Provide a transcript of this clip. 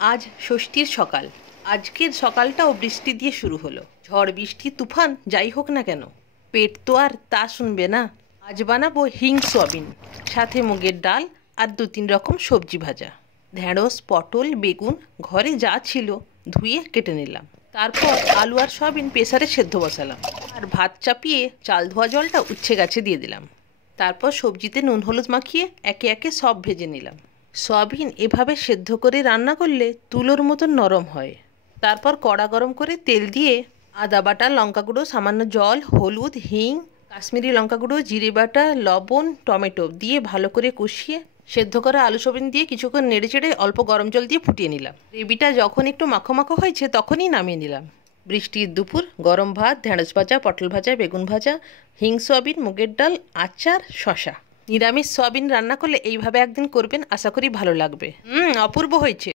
আজ ষষ্ঠীর সকাল। আজকের সকালটাও বৃষ্টি দিয়ে শুরু হলো। ঝড় বৃষ্টি তুফান যাই হোক না কেন, পেট তো আর তা শুনবে না। আজ বানাবো হিং সয়াবিন, সাথে মুগের ডাল আর 2-3 রকম সবজি ভাজা। ঢেঁড়স, পটল, বেগুন ঘরে যা ছিল ধুয়ে কেটে নিলাম। তারপর আলু আর সয়াবিন প্রেসারে সেদ্ধ বসালাম, আর ভাত চাপিয়ে চাল ধোয়া জলটা উচ্ছে গাছে দিয়ে দিলাম। তারপর সবজিতে নুন হলুদ মাখিয়ে একে একে সব ভেজে নিলাম। সয়াবিন এভাবে সেদ্ধ করে রান্না করলে তুলোর মতন নরম হয়। তারপর কড়া গরম করে তেল দিয়ে আদা বাটা, লঙ্কা গুঁড়ো, সামান্য জল, হলুদ, হিং, কাশ্মীরি লঙ্কা গুঁড়ো, জিরে বাটা, লবণ, টমেটো দিয়ে ভালো করে কষিয়ে সেদ্ধ করা আলু সয়াবিন দিয়ে কিছুক্ষণ নেড়ে চেড়ে অল্প গরম জল দিয়ে ফুটিয়ে নিলাম। গ্রেভিটা যখন একটু মাখো মাখো হয়েছে তখনই নামিয়ে নিলাম। বৃষ্টির দুপুর, গরম ভাত, ঢেঁড়স ভাজা, পটল ভাজা, বেগুন ভাজা, হিং সয়াবিন, মুগের ডাল, আচার, শশা। নিরামিষ সয়াবিন রান্না করলে এইভাবে একদিন করবেন, আশা করি ভালো লাগবে। অপূর্ব হয়েছে।